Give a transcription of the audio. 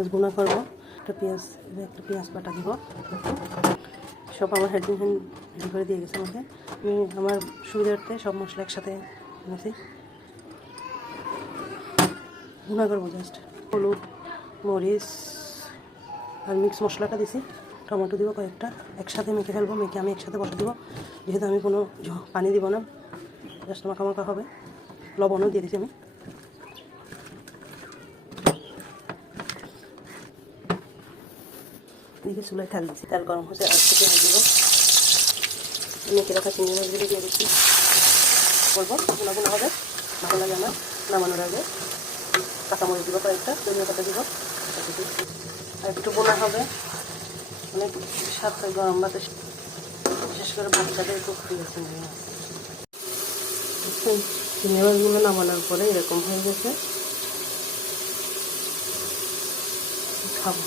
মাছ গুঁড়া করবো, একটা পেঁয়াজ বাটা দিব। সব আমার রেডি করে দিয়ে গেছে আমাকে। আমি আমার সুবিধার্থে সব মশলা একসাথে এনেছি, গুঁড়া করবো। জাস্ট হলুদ, মরিচ আর মিক্স মশলাটা দিছি, টমেটো দিব কয়েকটা, একসাথে মেখে ফেলবো। মেখে আমি একসাথে বসে দিব, যেহেতু আমি কোনো পানি দিব না, জাস্ট মাখা মাখা হবে। লবণও দিয়ে দিচ্ছি আমি। এদিকে চুলায় তেল দিচ্ছি, তেল গরম হচ্ছে, আর থেকে দিব মেখে রাখা চিংড়ি মাছগুলো দিয়ে দিচ্ছি। বলবো গুঁড়া গুঁড়া হবে, ভালো লাগে আমার। নামানোর আগে কাঁচামরিচ দিব কয়েকটা, ধনিয়া পাতা দিব, আর একটু বোনা হবে। অনেক স্বাদ হয় গরম ভাতে, বিশেষ করে বাচ্চাদের খুব প্রিয় চিংড়ি মাছ। চিংড়ি মাছগুলো নামানোর পরে এরকম হয়ে গেছে, খাবো।